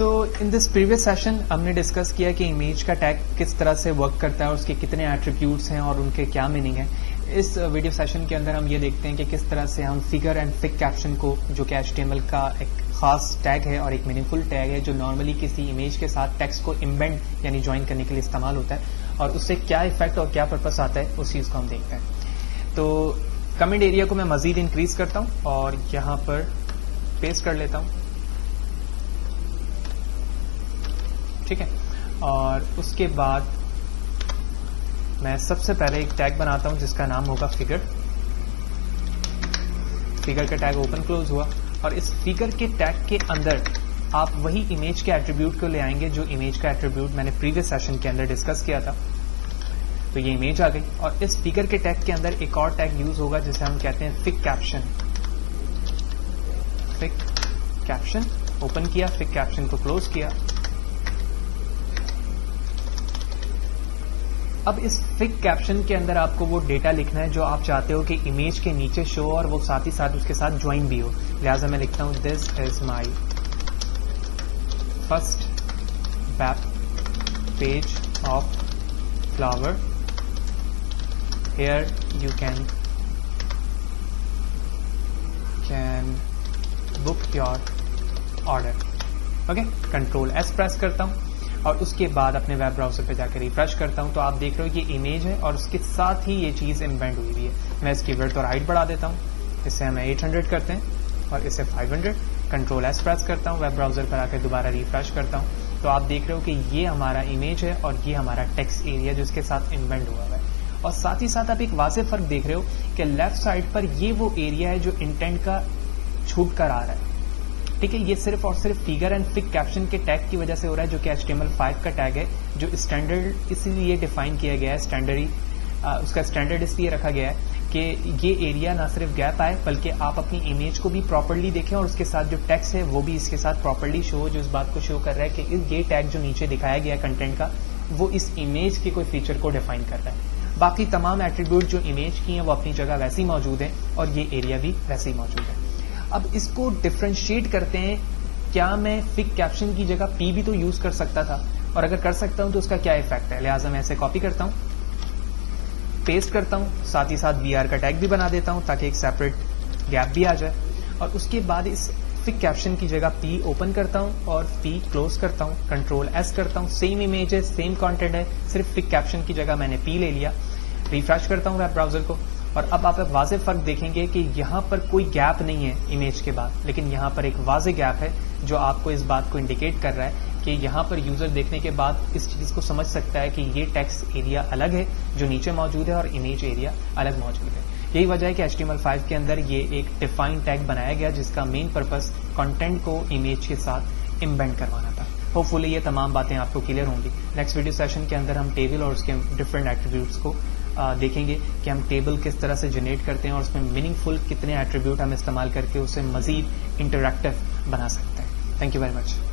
سو ان دس previous session ہم نے discuss کیا کہ امیج کا ٹیگ کس طرح سے ورک کرتا ہے اور اس کے کتنے ایٹریبیوٹس ہیں اور ان کے کیا میننگ ہے. اس ویڈیو سیشن کے اندر ہم یہ دیکھتے ہیں کہ کس طرح سے ہم فگر اینڈ فک کیپشن کو, جو کہ HTML کا ایک خاص ٹیگ ہے اور ایک میننگ فل ٹیگ ہے جو نارملی کسی امیج کے ساتھ ٹیکسٹ کو امبینڈ یعنی جوائن کرنے کے لیے استعمال ہوتا ہے, اور اس سے کیا افیکٹ اور کیا پرپس آتا ہے اس چیز کو ہم دیکھتے ہیں. تو کمنٹ ایریا کو میں مزید انکریز کرتا ہوں اور یہاں پر پیسٹ کر لیتا ہوں, ٹھیک ہے. اور اس کے بعد میں سب سے پہلے ایک ٹیگ بناتا ہوں جس کا نام ہوگا فگر. فگر کا ٹیگ اوپن کلوز ہوا, اور اس فگر کے ٹیگ کے اندر آپ وہی امیج کے ایٹریبیوٹ کو لے آئیں گے جو امیج کا ایٹریبیوٹ میں نے پریویس سیشن کے اندر ڈسکس کیا تھا. تو یہ امیج آ گئی, اور اس فگر کے ٹیگ کے اندر ایک اور ٹیگ یوز ہوگا جسے ہم کہتے ہیں فک کیپشن. فک کیپشن اوپن کیا, فک کیپشن کو کلوز کیا. اب اس فک کیپشن کے اندر آپ کو وہ ڈیٹا لکھنا ہے جو آپ چاہتے ہو کہ امیج کے نیچے شو اور وہ ساتھ ہی ساتھ اس کے ساتھ جوائن بھی ہو. لہٰذا میں لکھتا ہوں this is my first web page of flower, here you can book your order. Okay, control S press کرتا ہوں اور اس کے بعد اپنے ویب براؤزر پہ جا کے ریفریش کرتا ہوں. تو آپ دیکھ رہے ہو یہ امیج ہے اور اس کے ساتھ ہی یہ چیز امبینڈ ہوئی ہوئی ہے. میں اس کی ویڈتھ اور ہائٹ بڑھا دیتا ہوں, اسے ہمیں 800 کرتے ہیں اور اسے 500. کنٹرول ایس پریس کرتا ہوں, ویب براؤزر پر آ کے دوبارہ ریفریش کرتا ہوں. تو آپ دیکھ رہے ہو کہ یہ ہمارا امیج ہے اور یہ ہمارا ٹیکسٹ ایریا جو اس کے ساتھ امبینڈ ہوا ہے. اور ساتھ ہی ساتھ آپ ایک واضح فرق دیکھ رہے ہو کہ لیفٹ سائڈ پر یہ وہ ایریا ہے جو انٹینٹ کا چھوٹ کر آ رہا ہے. ٹھیک ہے, یہ صرف اور صرف فگر اینڈ فک کیپشن کے ٹیگ کی وجہ سے ہو رہا ہے جو کہ HTML5 کا ٹیگ ہے, جو اسٹینڈرڈ اسی لیے ڈیفائن کیا گیا ہے. اس کا اسٹینڈرڈ اس لیے رکھا گیا ہے کہ یہ ایریا نہ صرف گیپ آئے بلکہ آپ اپنی امیج کو بھی پراپرلی دیکھیں اور اس کے ساتھ جو ٹیکسٹ ہے وہ بھی اس کے ساتھ پراپرلی شو, جو اس بات کو شو کر رہا ہے کہ یہ ٹیگ جو نیچے دکھایا گیا ہے کنٹینٹ کا وہ اس امیج کے کوئی فیچر کو ڈیفائن کر رہا ہے. باقی تمام ایٹریبیوٹ جو امیج کی ہیں وہ اپنی جگہ ویسے ہی موجود ہیں اور یہ ایریا بھی ویسے ہی موجود ہے. اب اس کو ڈفرینشیٹ کرتے ہیں, کیا میں فک کیپشن کی جگہ پی بھی تو یوز کر سکتا تھا, اور اگر کر سکتا ہوں تو اس کا کیا افیکٹ ہے. لہٰذا میں اسے کاپی کرتا ہوں, پیسٹ کرتا ہوں, ساتھ ہی ساتھ VR کا ٹیگ بھی بنا دیتا ہوں تاکہ ایک سیپریٹ گیپ بھی آ جائے. اور اس کے بعد اس فک کیپشن کی جگہ پی اوپن کرتا ہوں اور پی کلوز کرتا ہوں, کنٹرول ایس کرتا ہوں. سیم امیج ہے, سیم کانٹینٹ ہے, صرف فک کیپشن کی جگہ میں نے پی لے لیا. ریفریش کرتا ہوں ویب براؤزر کو, اور اب آپ ایک واضح فرق دیکھیں گے کہ یہاں پر کوئی گیپ نہیں ہے امیج کے بعد, لیکن یہاں پر ایک واضح گیپ ہے جو آپ کو اس بات کو انڈیکیٹ کر رہا ہے کہ یہاں پر یوزر دیکھنے کے بعد اس چیز کو سمجھ سکتا ہے کہ یہ ٹیکسٹ ایریا الگ ہے جو نیچے موجود ہے اور امیج ایریا الگ موجود ہے. یہی وجہ ہے کہ HTML5 کے اندر یہ ایک ڈیفائن ٹیگ بنایا گیا جس کا مین پرپس کنٹینٹ کو امیج کے ساتھ امبینڈ کروانا تھا. ہوپ فلی یہ تمام باتیں آپ کو کلیئر ہوں گی. نیکسٹ ویڈیو سیشن کے اندر ہم ٹیبل اور اس کے ڈفرینٹ ایٹریبیوٹس کو دیکھیں گے کہ ہم ٹیبل کس طرح سے جنریٹ کرتے ہیں اور اس میں میننگ فل کتنے ایٹریبیوٹ ہم استعمال کر کے اسے مزید انٹریکٹیو بنا سکتے ہیں. Thank you very much.